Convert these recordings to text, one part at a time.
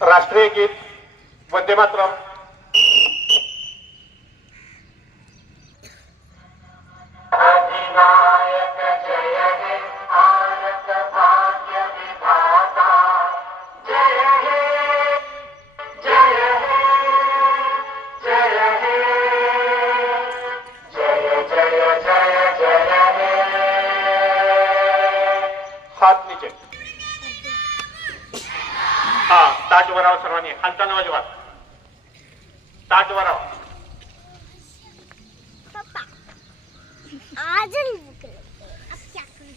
राष्ट्रीय गीत वंदे मातरम। हात नीचे। हाँ, ताट वराव सर्वांनी, हालचा न अजिबात। ताट वराव। पापा आज नहीं भूख लगती, अब क्या करूं?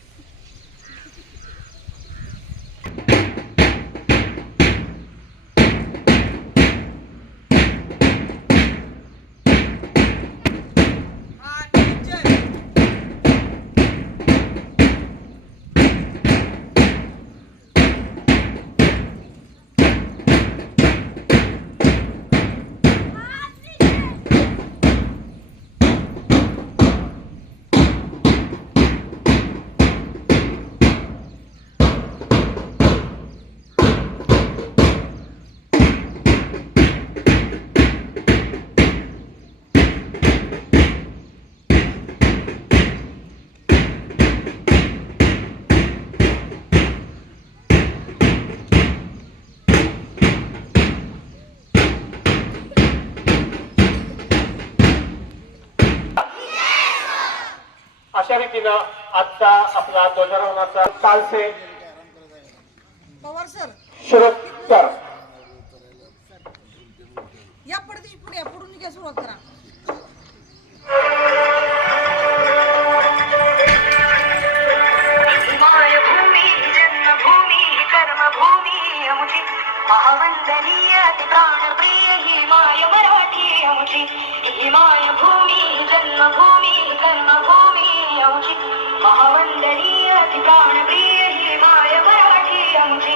अशा रीतीनं आजचा आपला ध्वजारोहणाचा काल से पवार सर शरद कर या पडदेशी पुढे या, पुढून घ्या, सुरुवात करा. मायभूमी जन्मभूमी कर्मभूमी आमची महावंदनीय प्राणप्रिय ही माय मराठी आमची. ही मायभूमी जन्मभूमी कर्मभूमी आमची महावंदनीय प्राणप्रिय ही माय मराठी आमची.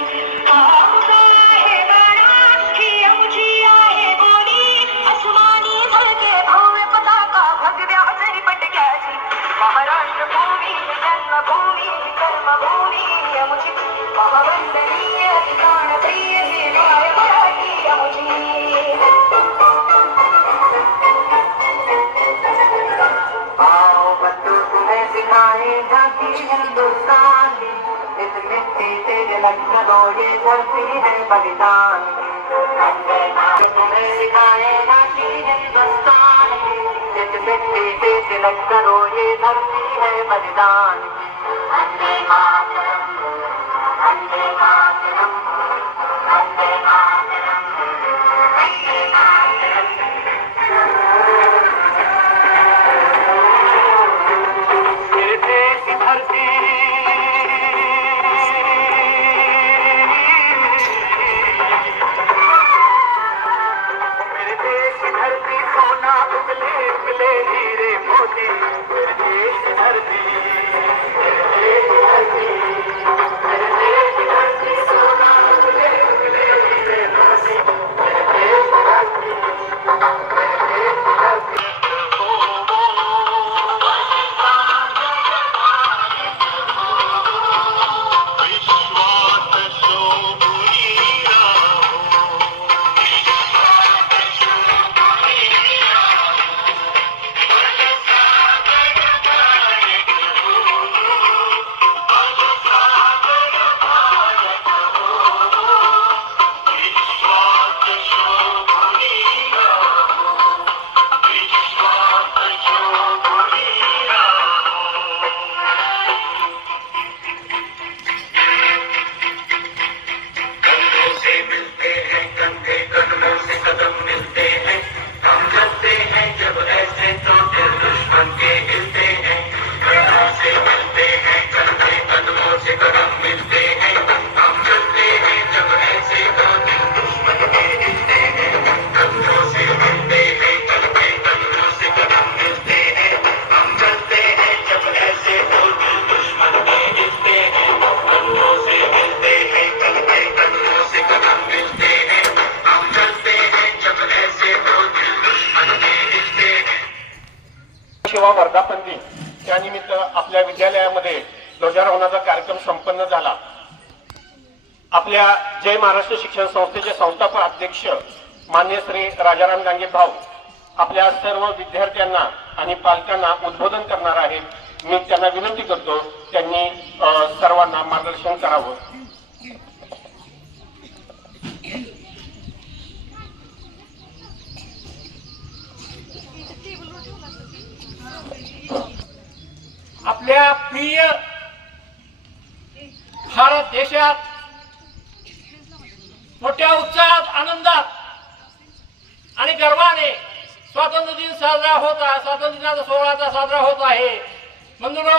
आमचा आहे बाणा ही आमची आहे बोली अस्मानी झळके भव्य पताका भगव्या जरी पटक्याची. महाराष्ट्र भूमी जन्मभूमी कर्मभूमी आमची महावंदनीय प्राणप्रिय ही माय मराठी आमची. आओ बच्चों तुम्हें सिखाएगा कि हिंदुस्तान की इस मिट्टी से लखनऊ ये धरती है बलिदान की. तुम्हें सिखाएगा कि हिंदुस्तान की इस मिट्टी से लखनऊ ये धरती है बलिदान की. वंदे मातरम वंदे मातरम वंदे मातरम वंदे मातरम. मेरे देश की धरती मेरे देश की धरती सोना उगले उगले हीरे मोती. मेरे देश की धरती मेरे देश की धरती मेरे देश की धरती सोना उगले उगले हीरे मोती. मेरे देश की धरती मेरे देश की धरती. शिवा वर्धापन दिन त्यानिमित्त आपल्या विद्यालयामध्ये ध्वजारोहणाचा कार्यक्रम संपन्न झाला. आपल्या जय महाराष्ट्र शिक्षण संस्थेचे संस्थापक अध्यक्ष मान्य श्री राजाराम गांगे भाऊ आपल्या सर्व विद्यार्थ्यांना आणि पालकांना उद्बोधन करणार आहेत. मी त्यांना विनंती करतो त्यांनी सर्वांना मार्गदर्शन करावं. आपल्या प्रिय भारत देशात मोठ्या उत्साहात, आनंदात आणि गर्वाने स्वातंत्र्य दिन साजरा होत आहे. स्वातंत्र्य दिनाचा सोहळा साजरा होत आहे. बंधूंनो,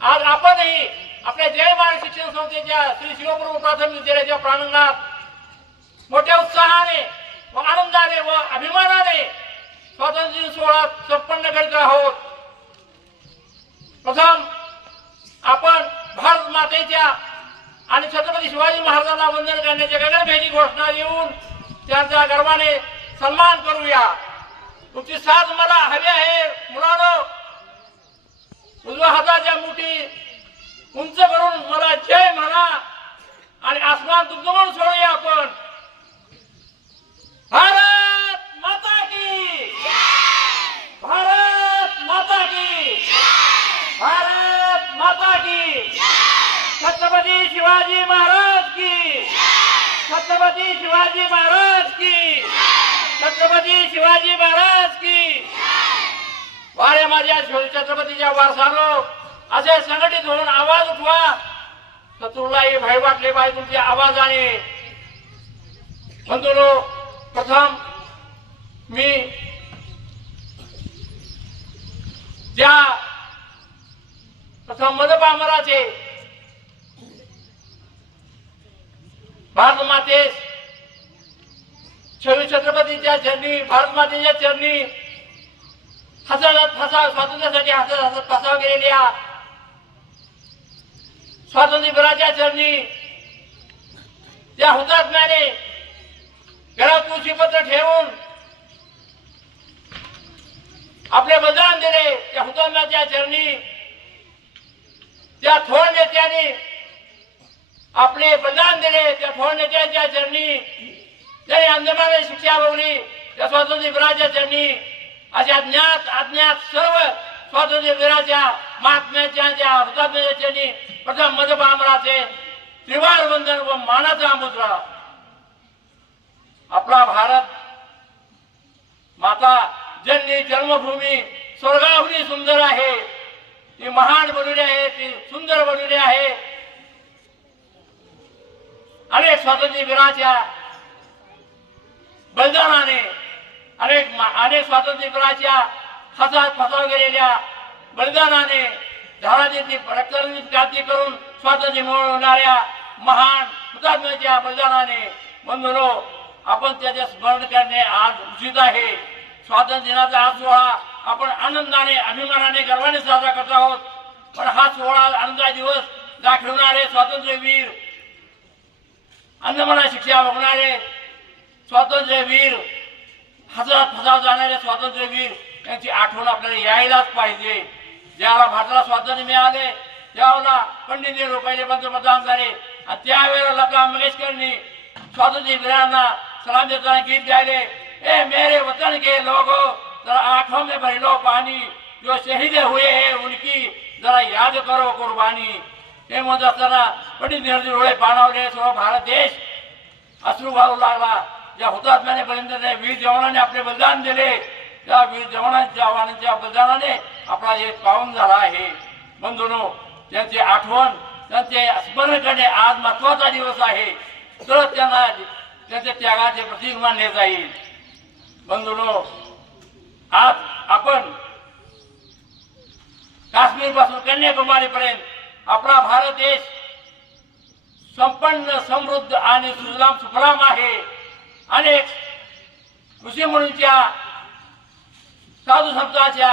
आज आपणही आपल्या जय महाराष्ट्र शिक्षण संस्थेच्या श्री शिवप्रभू प्राथमिक विद्यालयाच्या प्रांगणात मोठ्या उत्साहाने व आनंदाने व अभिमानाने स्वातंत्र्य दिन सोहळा संपन्न करीत आहोत. प्रथम आपण भारत मातेच्या आणि छत्रपती शिवाजी महाराजांना वंदन करण्याच्या गगनभेदी घोषणा देऊन त्यांचा गर्वाने सन्मान करूया. तुमची साथ मला हवी आहे. मुलांनो, उजव्या हाताच्या मुठी उंच करून मला जय म्हणा आणि आसमान तुमचं म्हणून सोडूया आपण. भारत माता की, भारत माता की, भारत माता की, छत्रपती शिवाजी महाराज की, छत्रपती शिवाजी महाराज की, छत्रपती शिवाजी महाराज की. वारे माझ्या छत्रपतीच्या वारसानो, असे संघटित होऊन आवाज उठवा. शत्रूलाही भय वाटले पाहिजे तुमच्या आवाजाने. बंधूंनो, प्रथम मी प्रथम मदपामराचे भारत मातेस छत्रपतीच्या चरणी, भारत मातेच्या चरणी स्वातंत्र्यासाठी हसत फसाव गेलेल्या स्वातंत्र्यवीराच्या चरणी त्या हुतात्म्याने घरात तुळशीपत्र ठेवून आपले बलिदान दिले. त्या हुतात्म्याच्या चरणी त्या थोर नेत्याने आपले बलिदान दिले. त्या थोर नेत्याच्या चरणी त्याने अंदमाने शिक्षा भोगली. त्या स्वातंत्र्यवीराच्या चरणी अशा अज्ञात सर्व स्वातंत्र्यवीराच्या महात्म्याच्या त्या हुतात्म्याच्या चरणी प्रथम मदपामराचे त्रिवार वंदन व मानाचा मुद्रा. आपला भारत माता जननी जन्मभूमी स्वर्गाहून सुंदर आहे. ती महान बनवली आहे, ती सुंदर बनवली आहे. अनेक स्वातंत्र्यवीराच्या बलिदानाने, अनेक स्वातंत्र्यवीराच्या हातात फसाव गेलेल्या बलिदानाने धाराची रक्तरंजित क्रांती करून स्वातंत्र्य मिळवणाऱ्या महान हुतात्म्याच्या बलिदानाने बंधूंनो, आपण त्याचे स्मरण करणे आज उचित आहे. स्वातंत्र्य दिनाचा हा सोहळा आपण आनंदाने, अभिमानाने, गर्वाने साजरा करत आहोत. पण हा सोहळा आनंदाचा दिवस दाखवणारे स्वातंत्र्यवीर, अंदमानात शिक्षा भोगणारे स्वातंत्र्यवीर, हजारात फसाव जाणारे स्वातंत्र्यवीर यांची आठवण आपल्याला यायलाच पाहिजे. ज्यावेळेला भारताला स्वातंत्र्य मिळाले त्यावेळेला पंडित नेहरू पहिले पंतप्रधान झाले आणि त्यावेळेला लता मंगेशकरनी स्वातंत्र्यवीरांना सलाम देताना गीत गायले. ए मेरे वतन के लोगों, जरा आंखों में भर लो पानी, जो शहीद हुए हैं उनकी जरा याद करो कुर्बानी. हे म्हणत असताना पंडित नेहरूजी डोळे पाणावले. सर्व भारत देश अश्रू घालू लागला. ज्या हुतात्म्याने बलिदान, वीर जवानाने आपले बलिदान दिले, त्या वीर जवानांच्या बलिदानाने आपला एक पावन झाला आहे. बंधूंनो, त्यांची आठवण, त्यांचे स्मरण करणे आज महत्वाचा दिवस आहे. तर त्यांना त्यांच्या त्यागाचे प्रतीक मानले जाईल. बंधूंनो, आज आपण काश्मीर पासून कन्याकुमारी पर्यंत आपला भारत देश संपन्न, समृद्ध आणि सुजलाम सुफलाम आहे. अनेक ऋषीमुनींच्या, साधू संतांच्या,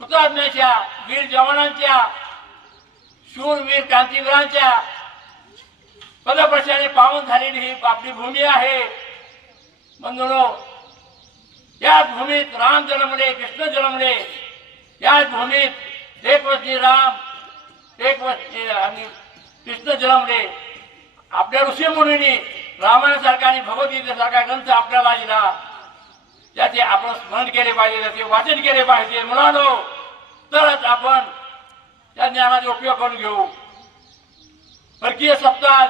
हुतात्म्याच्या, वीर जवानांच्या, शूरवीर क्रांतीवीरांच्या पदप्रशाने पावन झालेली ही आपली भूमी आहे. बंधूंनो, याच भूमीत राम जन्मले, कृष्ण जन्मले. याच भूमीत एक वर्षी राम, एक वर्षी आणि कृष्ण जन्मले. आपल्या ऋषी मुनींनी रामायणासारखा आणि भगवद्गीतेसारखा ग्रंथ आपल्याला दिला, त्याचे आपण स्मरण केले पाहिजे, त्याचे वाचन केले पाहिजे मुलांनो, तरच आपण त्या ज्ञानाचा उपयोग करून घेऊ. परकीय सप्ताह,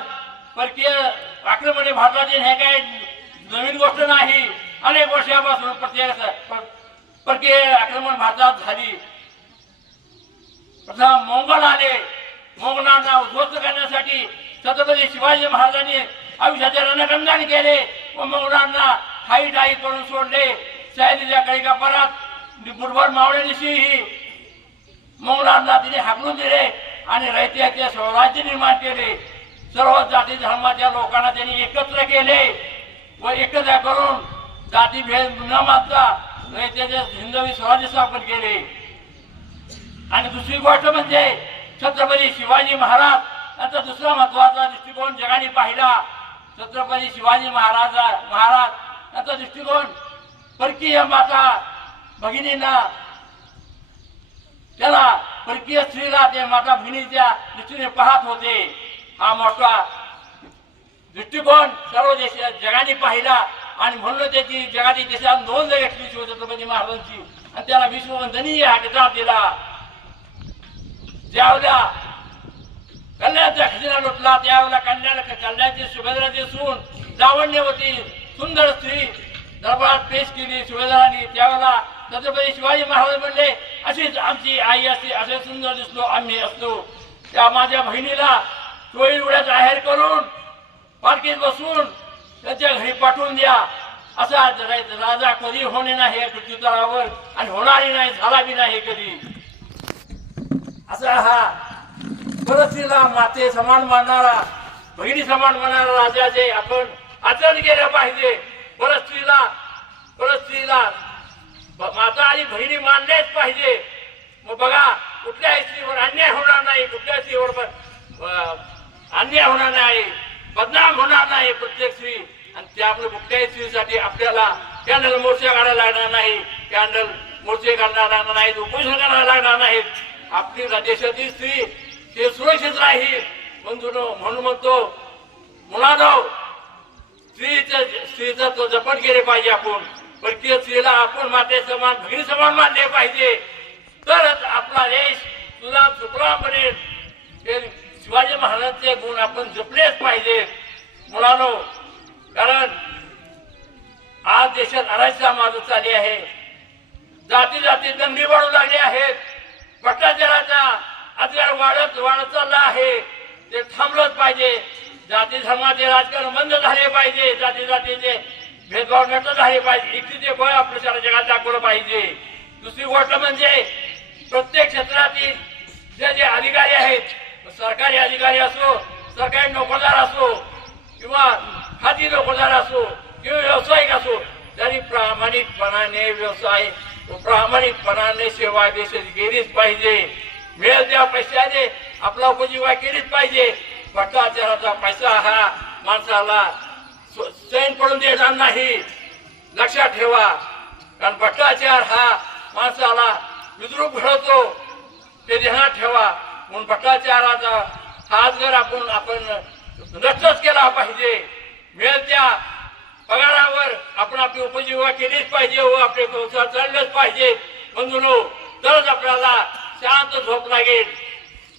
परकीय आक्रमणे भारताचे हे काही नवीन गोष्ट नाही. अनेक वर्षापासून परकीय आक्रमण भारतात झाली. प्रथम मोंगल आले. मोगलांना उद्ध्वस्त करण्यासाठी छत्रपती शिवाजी महाराजांनी आयुष्याचे रणकंदन केले व मोगलांना ठाई ठाई करून सोडले. सह्याद्रीच्या कळीका परत बुडभर मावळ्यांनीही मोगलांना तिने हाकलून दिले आणि रयतेचे स्वराज्य निर्माण केले. सर्व जाती धर्माच्या लोकांना त्यांनी एकत्र केले व एकत्र करून जातीभेद न मानता रयतेचे हिंदवी स्वराज्य स्थापन केले. आणि दुसरी गोष्ट म्हणजे छत्रपती शिवाजी महाराज यांचा दुसरा महत्वाचा दृष्टिकोन जगाने पाहिला. छत्रपती शिवाजी महाराज यांचा दृष्टिकोन परकीय माता भगिनींना, त्याला परकीय स्त्रीला ते माता भगिनीच्या दृष्टीने पाहत होते. हा मोठा दृष्टिकोन सर्व जगाने पाहिला आणि म्हणून त्याची जगातील देशात नोंद घेतली शिवछत्रपती महाराजांची आणि त्याला विश्ववंदनीय हा किताब दिला. ज्यावेळेला कल्याणचा खजिना लुटला त्यावेळेला कल्याणची सुभेदाराची सून लावण्यवती सुंदर स्त्री दरबारात पेश केली सुभेदारांनी. त्यावेळेला छत्रपती शिवाजी महाराज म्हणले, अशीच आमची आई असते, असे सुंदर दिसलो आम्ही असतो. त्या माझ्या बहिणीला चोळी उड्या जाहीर करून पालखीत बसून त्याच्या घरी पाठवून द्या. असा राजा कधी होणे नाही या पृथ्वीतलावर आणि होणारी नाही, झाला बी नाही कधी. असा हा परस्त्रीला माते समान मानणारा, बहिणी समान मानणारा राजाचे आपण आचरण केलं पाहिजे. परस्त्रीला माता आणि बहिणी मानलेच पाहिजे. मग बघा, कुठल्याही स्त्रीवर अन्याय होणार नाही, कुठल्याही स्त्रीवर अन्याय होणार नाही, बदनाम होणार नाही प्रत्येक स्त्री. आणि त्यामुळे कुठल्याही स्त्रीसाठी आपल्याला कॅन्डल मोर्चे काढायला लागणार नाही, कॅन्डल मोर्चे काढायला लागणार नाहीत, उपोषण करायला लागणार नाहीत. आपली देशातील स्त्री हे सुरक्षित राहील. म्हणून म्हणतो मुलांनो, स्त्रीचं तो जपण केले पाहिजे. आपण परकीय स्त्रीला आपण माते समान भगिनी समान मानले पाहिजे, तरच आपला देश सुलाम सुफलाम बनेल. हे शिवाजी महाराजांचे गुण आपण जपलेच पाहिजे मुलांनो. कारण आज देशात अराजकता माजत चालली आहे, जाती जाती दंगली वाढू लागली आहेत, भ्रष्टाचाराचा अधिकार वाढत चालला आहे. ते थांबलंच पाहिजे. जाती धर्माचे राजकारण बंद झाले पाहिजे, जाती जातीचे भेदभाव नष्ट झाले पाहिजे. एकीचे बळ आपल्या सारा जगात दाखवलं पाहिजे. दुसरी गोष्ट म्हणजे प्रत्येक क्षेत्रातील जे अधिकारी आहेत, सरकारी अधिकारी असो, सरकारी नोकरदार असो किंवा खाजगी नोकरदार असो किंवा व्यावसायिक असो, तरी प्रामाणिकपणाने व्यवसाय प्रामाणिकपणाने सेवा देशाची केलीच पाहिजे. मिळेल त्या पैशाने आपला उपजीविका केलीच पाहिजे. भ्रष्टाचाराचा पैसा हा माणसाला चैन पडून देणार नाही, लक्षात ठेवा. कारण भ्रष्टाचार हा माणसाला विद्रूप घडवतो, ते ध्यानात ठेवा. म्हणून भ्रष्टाचाराचा हाच जर आपण नष्टच केला पाहिजे. मिळेल त्या पगारावर आपण आपली उपजीविका केलीच पाहिजे व आपले संसार चाललेच पाहिजे. बंधूंनो, तरच आपल्याला शांत झोप लागेल.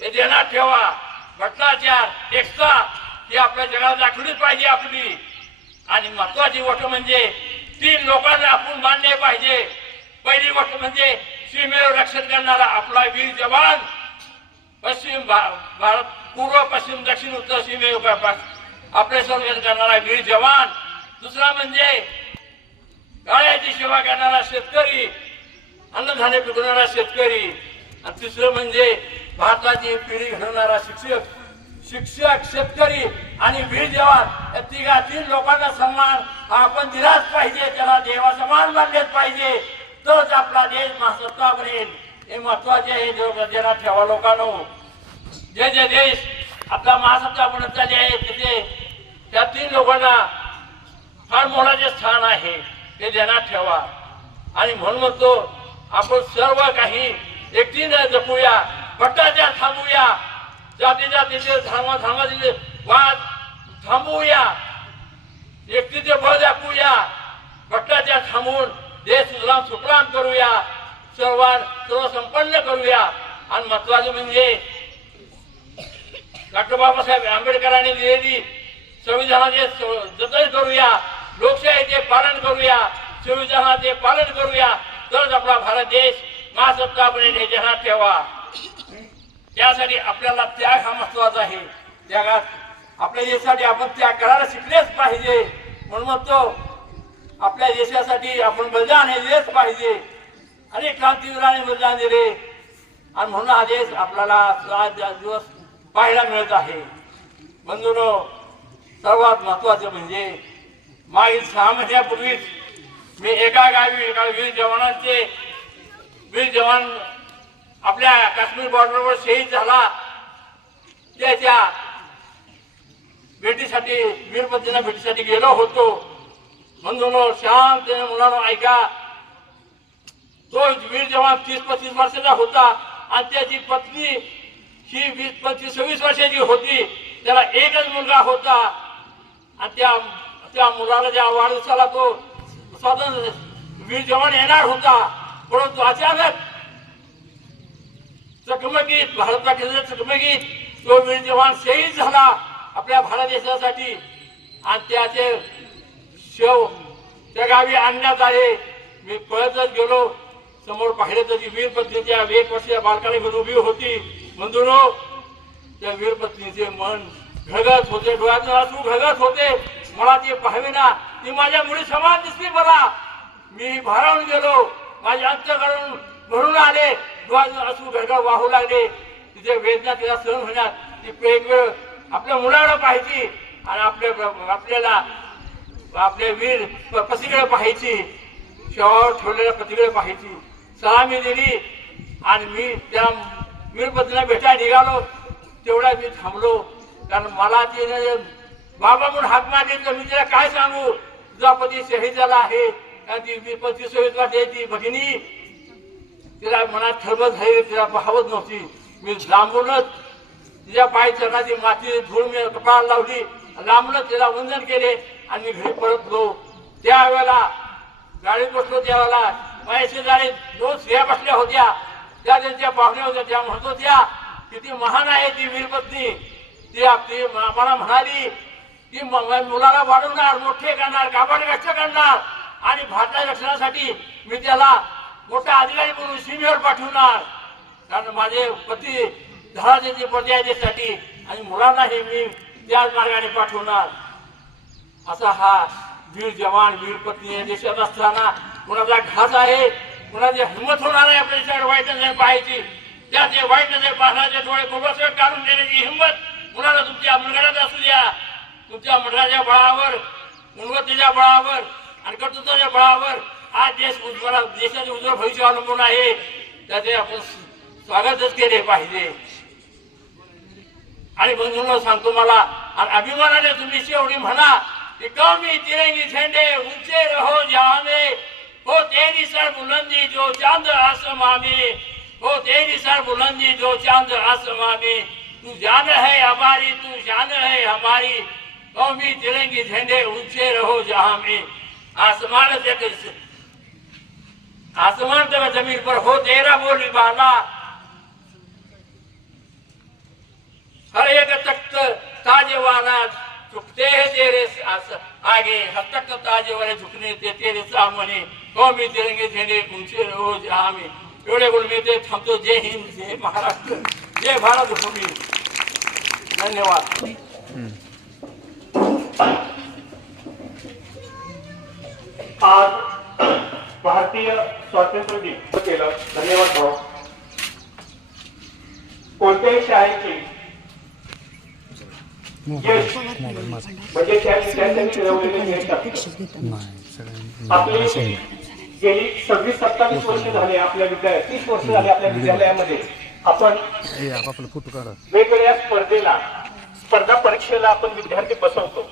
हे ध्यानात ठेवा. भ्रष्टाचार टेक्सा ही आपल्या जगाला दाखवलीच पाहिजे आपली. आणि महत्वाची गोष्ट म्हणजे 3 लोकांना आपण मानले पाहिजे. पहिली गोष्ट म्हणजे सीमेवर रक्षण करणारा आपला वीर जवान, पश्चिम भारत पूर्व पश्चिम दक्षिण उत्तर सीमेवर आपले संरक्षण करणारा वीर जवान. दुसरा म्हणजे गाळ्याची सेवा करणारा शेतकरी, अन्नधान्य पिकवणारा शेतकरी. आणि तिसरं म्हणजे भारताची पिढी घडवणारा शिक्षक, शेतकरी आणि वीर जवान. या 3 लोकांना सन्मान आपण दिलाच पाहिजे. त्याला देवा समान मानलेच पाहिजे, तरच आपला देश महासत्ता बनेल. हे महत्वाचे आहे. ध्यानात ठेवा लोकांनो. जे देश आपला महासत्ता बनत चालले आहे तिथे त्या 3 लोकांना फार मोलाचे स्थान आहे, हे ध्यानात ठेवा. आणि म्हणून म्हणतो आपण सर्व काही एकटीने जपूया, भ्रष्टाचार थांबूया, जाती जातीचे धर्माचे वाद थांबवूया, एकटीचे बळ दाखवूया, भ्रष्टाचार थांबवून देश सुजलाम सुफलाम करूया, सर्व संपन्न करूया. आणि महत्वाचं म्हणजे डॉक्टर बाबासाहेब आंबेडकरांनी दिलेली संविधानाचे जतन करूया, लोकशाहीचे पालन करूया, संविधानाचे पालन करूया, तरच आपला भारत देश महासत्ता बनेल हे ध्यानात ठेवा. त्यासाठी आपल्याला त्याग हा महत्वाचा आहे. त्यागात आपल्या देशासाठी आपण त्याग करायला शिकलेच पाहिजे. म्हणून म्हणतो आपल्या देशासाठी आपण बलिदान हे दिलेच पाहिजे. अनेक क्रांतीवीरांनी बलिदान दिले आणि म्हणून हा देश आपल्याला 7 दिवस पाहायला मिळत आहे. बंधूंनो, सर्वात महत्वाचं म्हणजे मागील 6 महिन्यापूर्वीच मी एका गावी एका वीर जवान आपल्या काश्मीर बॉर्डरवर शहीद झाला, त्याच्या भेटीसाठी वीरपत्नीला भेटीसाठी गेलो होतो. बंधूंनो, शांततेने मुलांनो ऐका. तो वीर जवान 30-35 वर्षाचा होता आणि त्याची पत्नी ही 20-25-26 वर्षाची होती. त्याला एकच मुलगा होता आणि त्या मुलाला ज्या वाढदिवसाला तो स्वातंत्र्य वीर जवान येणार होता, परंतु अचानक चकमकीत भारत पाकिस्तानच्या चकमकीत तो वीर जवान शहीद झाला आपल्या भारत देशासाठी. आणि त्याचे शव त्या गावी आणण्यात आले. मी पळतच गेलो. समोर पाहिलं तर ती वीर पत्नीच्या 1 वर्षाच्या बालकाला घेऊन उभी होती. बंधूंनो, त्या वीर पत्नीचे मन घळघळत होते, डोळ्यातून अश्रू घळघळत होते. मला ते पाहावेना, ती माझ्या मुली समान दिसली मला. मी भारावून गेलो, माझे अंतःकरण भरून आले, डोळ्यातून अश्रू घळघळ वाहू लागले. तिथे वेदना तिला सहन होण्यात ती एक वेळ आपल्या मुलाला पाहायची आणि आपल्याला आपल्या वीर पतीकडे पाहायची, शवावर ठेवलेल्या पतीकडे पाहायची. सलामी दिली आणि मी त्या वीरपतीला भेटायला निघालो. तेवढा मी थांबलो, कारण मला तिने बाबा म्हणून हाक मारली. तर मी तिला काय सांगू, तुझा पती शहीद झाला आहे. आणि ती 25 वर्षाची भगिनी तिला मनात ठरवत झाली, तिला पाहत नव्हती. मी लांबूनच तिच्या पाय चरणाची माती धूळ मी कपाळाला लावली, लांबूनच तिला वंदन केले आणि मी घरी परतलो. त्यावेळेला गाडीत बसलो, त्यावेळेला माझ्या शेजारी 2 स्त्रिया बसल्या होत्या. त्या त्यांच्या पाहुण्या होत्या. त्या म्हणत होत्या किती महान आहे ती वीरपत्नी. ती मला म्हणाली की मुलाला वाढवणार, मोठे करणार, काबाड गच्छ करणार आणि भारताच्या रक्षणासाठी मी त्याला मोठा अधिकारी म्हणून सीमेवर पाठवणार. कारण माझे पती धडाचे पती आहे देशासाठी आणि मुलांनाही मी त्याच मार्गाने पाठवणार. असा हा वीर जवान वीर पत्नी या देशात असताना कुणाचा घात आहे, कुणाची हिंमत होणार आहे आपल्या देशाकडे वाईट नजर पाहायची. त्याचे वाईट नजर पाहण्याचे डोळे गोबरसकट काढून देण्याची हिंमत मुलाला तुमच्या मुलगाला असू द्या. तुमच्या मुलाच्या बळावर, गुणवत्तेच्या बळावर आणि कर्तृत्वाच्या बळावर आज देशाचे उज्ज्वल भविष्य अवलंबून आहे. त्याचे आपण स्वागतच केले पाहिजे. आणि बंधूंना सांगतो मला, आणि अभिमानाने तुम्ही एवढी म्हणा कि कौमी तिरंगी झंडे ऊंचे रहो जहां में, हो तेरी सर बुलंदी जो चांद आसमां में, हो तेरी सर बुलंदी जो चांद आसमां में, तू जान है हमारी, तू जान है हमारी, कौमी तिरंगी झंडे ऊंचे रहो जहां में. आसमान तक जमीन पर हो तेरा बोली बाला, हर एक तख्त ताजे वाला झुकते हैं तेरे आगे, हर तख्त ताजे वाले झुकने ते तेरे सामने, कौमी तिरंगे झंडे ऊंचे रहो जहां में. एवढे बोल मी ते थांबतो. जय हिंद, जय महाराष्ट्र, जय भारत भूमी. धन्यवाद. आज भारतीय स्वातंत्र्य दिन केलं. धन्यवाद भाऊ. कोणत्याही शाळेची यश म्हणजे त्यांनी मिळवलेले यश असतं. आपली गेली 26-27 वर्ष झाले आपल्या विद्यालयात, 30 वर्ष झाले आपल्या विद्यालयामध्ये आपण वेगवेगळ्या स्पर्धा परीक्षेला आपण विद्यार्थी बसवतो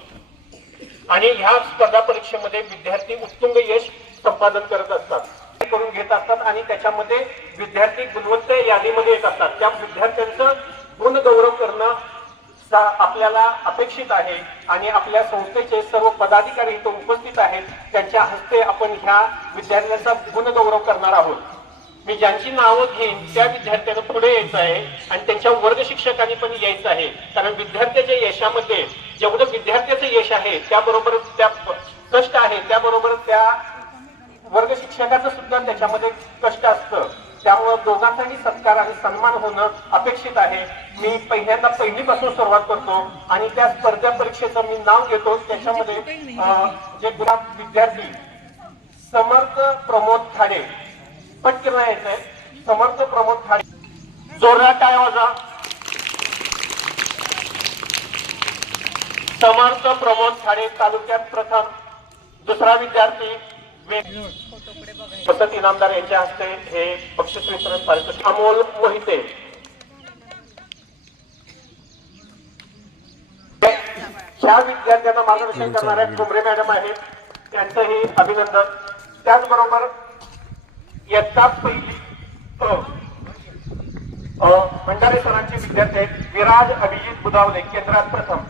आणि ह्या स्पर्धा परीक्षेमध्ये विद्यार्थी उत्तुंग यश संपादन करत असतात, करून घेत असतात आणि त्याच्यामध्ये विद्यार्थी गुणवत्ता यादीमध्ये येत असतात. त्या विद्यार्थ्यांचं गुणगौरव करणं आपल्याला अपेक्षित आहे आणि आपल्या संस्थेचे सर्व पदाधिकारी इथे उपस्थित आहेत. त्यांच्या हस्ते आपण ह्या विद्यार्थ्यांचा गुणगौरव करणार आहोत. मी ज्यांची नावं घेईन त्या विद्यार्थ्यांना पुढे यायचं आहे आणि त्यांच्या वर्ग शिक्षकांनी पण यायचं आहे. कारण विद्यार्थ्याच्या यशामध्ये जेवढं विद्यार्थ्याचं यश आहे त्याबरोबर त्या कष्ट आहे, त्याबरोबर त्या वर्ग शिक्षकाचं सुद्धा त्याच्यामध्ये कष्ट असतं. त्यामुळे दोघांचाही सत्कार आणि सन्मान होणं अपेक्षित आहे. मी पहिल्यांदा पहिलीपासून सुरुवात करतो आणि त्या स्पर्धा परीक्षेचं मी नाव घेतो. त्याच्यामध्ये जे गुलाब विद्यार्थी समर्थ प्रमोद खाडे, पटकन यायचंय. समर्थ प्रमोद खाडे, जोरदार टाळ्या वाजवा. समर्थ प्रमोद खाडे तालुक्यात प्रथम. दुसरा विद्यार्थी वसंत इनामदार यांच्या हस्ते हे बक्षीस वितरण पारितोषिक. अमोल मोहिते, ह्या विद्यार्थ्यांना मार्गदर्शन करणाऱ्या ठोंबरे मॅडम आहेत, त्यांचंही अभिनंदन. त्याचबरोबर इयत्ता पहिली भंडारे सरांचे विद्यार्थी आहेत. विराज अभिजित बुधावले, केंद्रात प्रथम.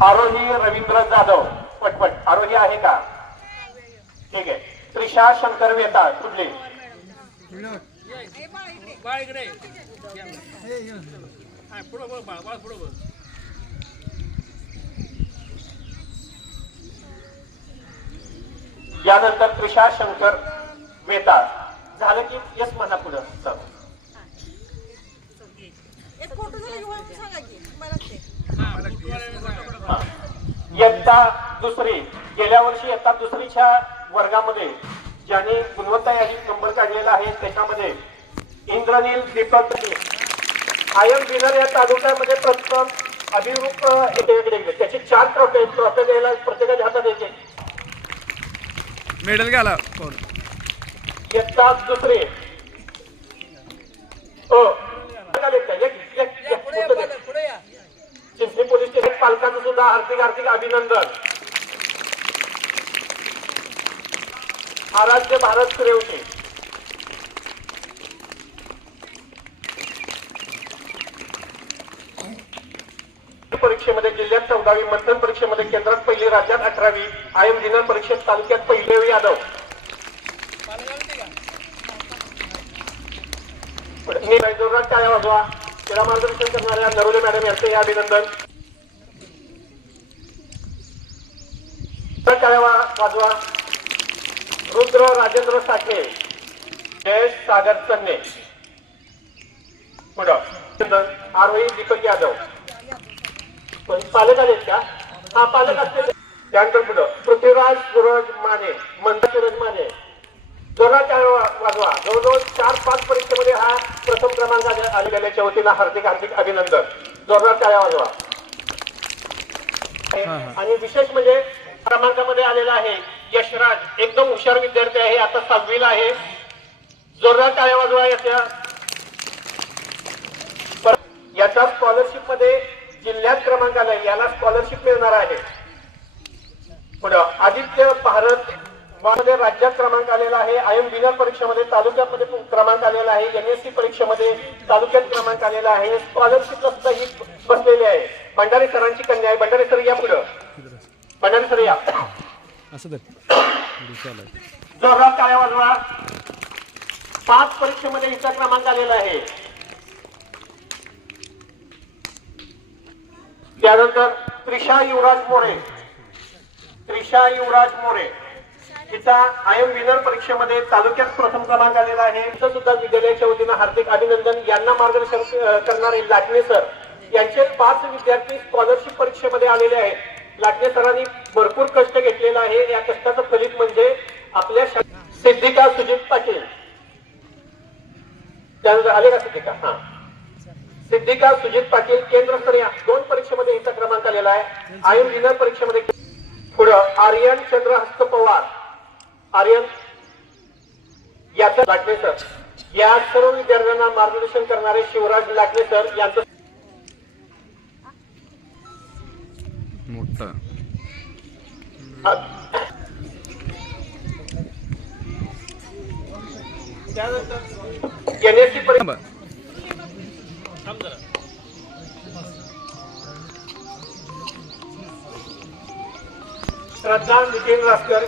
आरोही रवींद्र जाधव, पटपट. आरोही आहे का? ठीक आहे. त्रिशा शंकर वेता, कुठले? यानंतर त्रिशा शंकर वेता झालं की यस म्हणा पुढं. एक फोटो झाला की ओळख सांगा की मला ते. इयत्ता दुसरी, गेल्या वर्षी इयत्ता दुसरीच्या वर्गामध्ये ज्यांनी गुणवत्ता यादीत नंबर काढलेला आहे त्याच्यामध्ये इंद्रनील दीपक आयम विनर या तालुक्यामध्ये प्रथम. अभिरूप त्याचे 4 ट्रॉफी द्यायला प्रत्येकाच्या हातात द्यायचे. मेडल घ्याला इयत्ता दुसरी. हो चिंचणी पोलीस स्टेशन पालकांचं सुद्धा हार्दिक हार्दिक अभिनंदन. आराध्य भारत सुरेवशी, परीक्षेमध्ये जिल्ह्यात 14वी, मंथन परीक्षेमध्ये केंद्रात पहिली, राज्यात 18वी, आयएम विनर परीक्षेत तालुक्यात पहिली यादव. जोरदार टाळ्या वाजवा. त्याला मार्गदर्शन करणाऱ्या नरोले मॅडम यांचे अभिनंदन. टाळ्या वाजवा. रुद्र राजेंद्र साठे, जयेश सागर चन्ने, पुढं आरोही दीपक यादव. पालक आलेत का? हा, पालक असते. त्यानंतर पुढं पृथ्वीराज सूरज माने, मंदा सूरज माने. जोरदार टाळ्या वाजवा. जवळजवळ 4-5 परीक्षेमध्ये हा प्रथम क्रमांक आलेल्याच्या वतीनं हार्दिक हार्दिक अभिनंदन. जोरदार टाळ्या वाजवा. आणि विशेष म्हणजे क्रमांकामध्ये आलेला आहे यशराज, एकदम हुशार विद्यार्थी आहे, आता 6वीला आहे. जोरदार टाळ्या वाजवा. याच्या स्कॉलरशिप मध्ये जिल्ह्यात क्रमांक आला, याला स्कॉलरशिप मिळणार आहे. पुढं आदित्य भारत मध्ये राज्यात क्रमांक आलेला आहे. आयएम विनर परीक्षेमध्ये तालुक्यामध्ये क्रमांक आलेला आहे. एनएससी परीक्षेमध्ये तालुक्यात क्रमांक आलेला आहे. स्कॉलरशिपला सुद्धा ही बसलेली आहे. भंडारे सरांची कन्या आहे. भंडारे सर या पुढं. भंडारे सर या. जोरदार टाळ्या वाजवा. 5 परीक्षेमध्ये हिचा क्रमांक आलेला आहे. त्यानंतर त्रिशा युवराज मोरे, त्रिशा युवराज मोरे तिचा आयएम विनर परीक्षेमध्ये तालुक्यात प्रथम क्रमांक आलेला आहे. इथं सुद्धा विद्यालयाच्या वतीनं हार्दिक अभिनंदन. यांना मार्गदर्शन करणारे लाटणे सर, यांचे 5 विद्यार्थी स्कॉलरशिप परीक्षेमध्ये आलेले आहेत. लाटणे सरांनी भरपूर कष्ट घेतलेला आहे. या कष्टाचं फलित म्हणजे आपल्या सिद्धिका सुजित पाटील. त्यानंतर आले का सिद्धिका? हा, सिद्धिका सुजित पाटील केंद्रस्तरीय 2 परीक्षेमध्ये हिचा क्रमांक आलेला आहे. आयएम विनर परीक्षेमध्ये. पुढं आर्यन चंद्रहस्त पवार, आर्यन याचा लाटणे सर. या सर्व विद्यार्थ्यांना मार्गदर्शन करणारे शिवराज लाटणे सर यांचं मोठा. त्यानंतर NSC परीक्षा श्रद्धा नितीन रासकर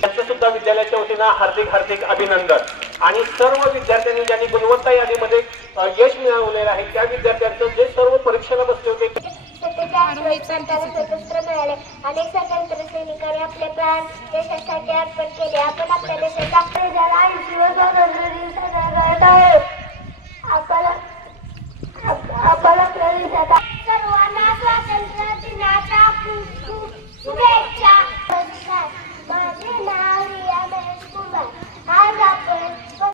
त्यांचं सुद्धा विद्यालयाच्या वतीनं हार्दिक अभिनंदन. आणि सर्व विद्यार्थ्यांनी ज्यांनी गुणवत्ता यादीमध्ये यश मिळवलेलं आहे त्या विद्यार्थ्यांचं जे सर्व परीक्षेला बसले होते स्वतंत्र मिळाले. अनेक स्वतंत्र सैनिकांनी आपले प्राण देशासाठी अर्पण केले. आपण आपल्या देशाचा 2080 व स्वातंत्र्य दिन साजरा